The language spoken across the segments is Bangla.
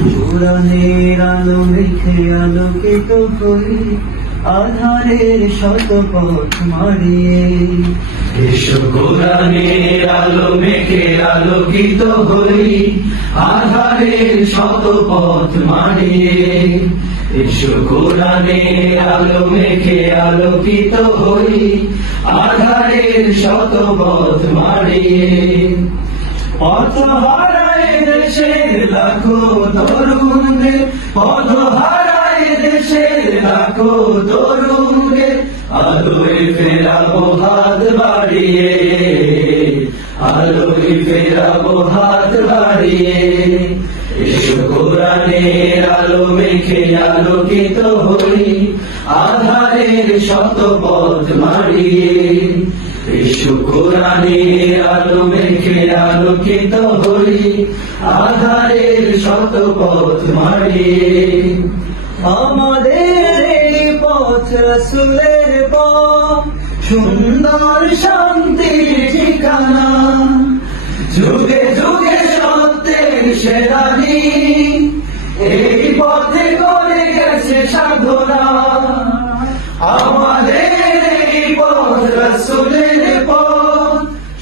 কোরআনের আলো মেখে আলোকিত করি আধারের শত পথ মারিয়ে। এসো কোরআনের আলো মেখে আলোকিত হই আধারের শত পথ মারিয়ে। এসো কোরআনের আলো মেখে আলোকিত হই আধারের শত পথ মারিয়ে। পথ হারায় দেশের লাখো তরুণদের, পথ হারায় দেশের লাখো তরুণদের, আলোয় ফেরাবো হাত বাড়িয়ে, আলোয় ফেরাবো হাত বাড়িয়ে। এসো কোরআনের আলো মেখে আলোকিত হই আধারের শত পথ মারিয়ে। এসো কোরআনের আলো মেখে আলোকিত হই আধারের শত পথ মারিয়ে। আমাদের এই পথ রাসূলের পথ, সুন্দর শান্তির ঠিকানা, যুগে যুগে সত্যের সেনানি, এই পথে করে গেছে সাধনা। আমাদের এই পথ রাসূলের পথ,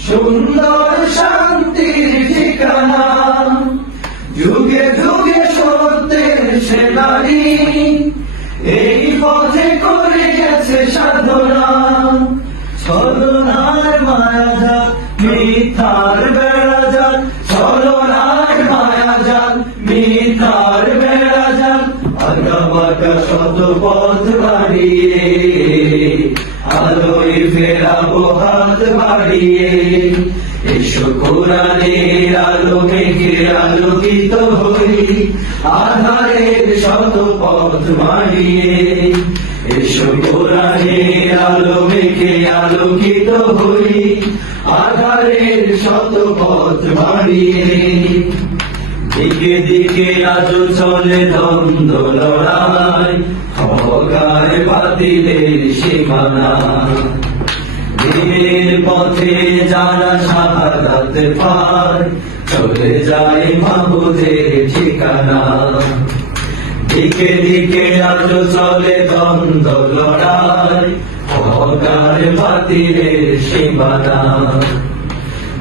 সুন্দর শান্তির ঠিকানা, যুগে যুগে সত্যের সেনানি, এই পথে করে গেছে সাধনা। ছলনার মায়াজাল মিথ্যার বেড়াজাল, ছলনার মায়াজাল মিথ্যার বেড়াজাল, আঁকাবাঁকা শত পথ বাড়িয়ে, আলোয় ফেরাবো হাত বাড়িয়ে। এসো কোরআনের আলো মেখে আলোকিত হই আধারের শত পথ মারিয়ে। এসো কোরআনের আলো মেখে আলোকিত হই আধারের শত পথ মারিয়ে। দিকে দিকে আজ চলে দ্বন্দ্ব লড়াই, হকার বাতিলের সীমানা, দিনের পথে যারা শাহাদাত পায় চলে যায় মাহবুদের ঠিকানা। দিকে দিকে আজ চলে দ্বন্দ্ব লড়াই, হকার বাতিলের সীমানা,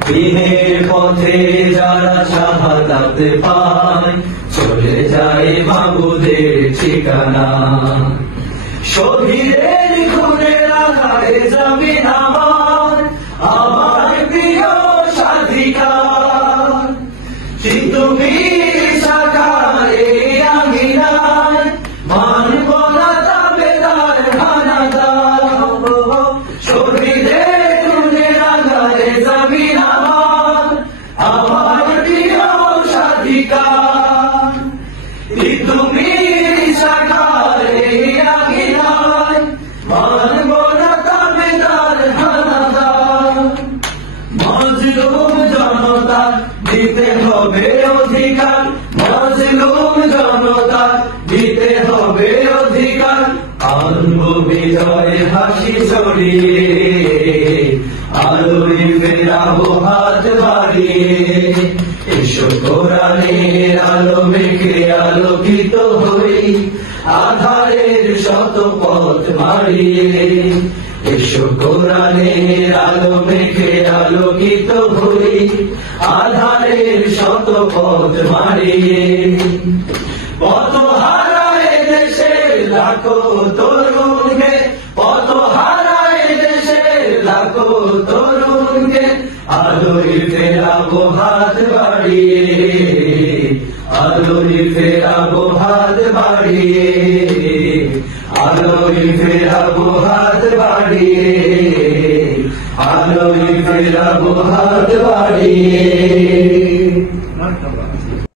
দিনের পথে যারা শাহাদাত পায় চলে যায় মাহবুদের ঠিকানা। শহীদের খুনে রাখায় জমিন আমার, আমার প্রিয় স্বাধিকার, তুমি শাখায় আঙিনায় মানব না দাবেদার হানাদার। শহীদের খুনে রাখায় জমিন আমার, আমার প্রিয় স্বাধিকার, তুমি শাখায় আঙিনায় মানব না দাবেদার হানাদার। মজলুম জনতা দিতে হবে অধিকার, মজলুম জনতা দিতে হবে অধিকার, আনব বিজয় হাসি ছড়িয়ে, আলোয় ফেরাবো হাত বাড়িয়ে। এসো কোরআনের আলো মেখে আলোকিত হই আধারের শত পথ মারিয়ে। এসো কোরআনের আলো মেখে আলোকিত হই আধারের শত পথ মারিয়ে। পথ হারায় দেশের লাখো তরুণকে, পথ হারায় দেশের লাখো তরুণকে, আলোয় ফেরাবো হাত বাড়িয়ে, আলোয় ফেরাবো হাত বাড়িয়ে, আলোয় ফেরাবো হাত বাড়িয়ে, আলোয় ফেরাবো হাত বাড়িয়ে।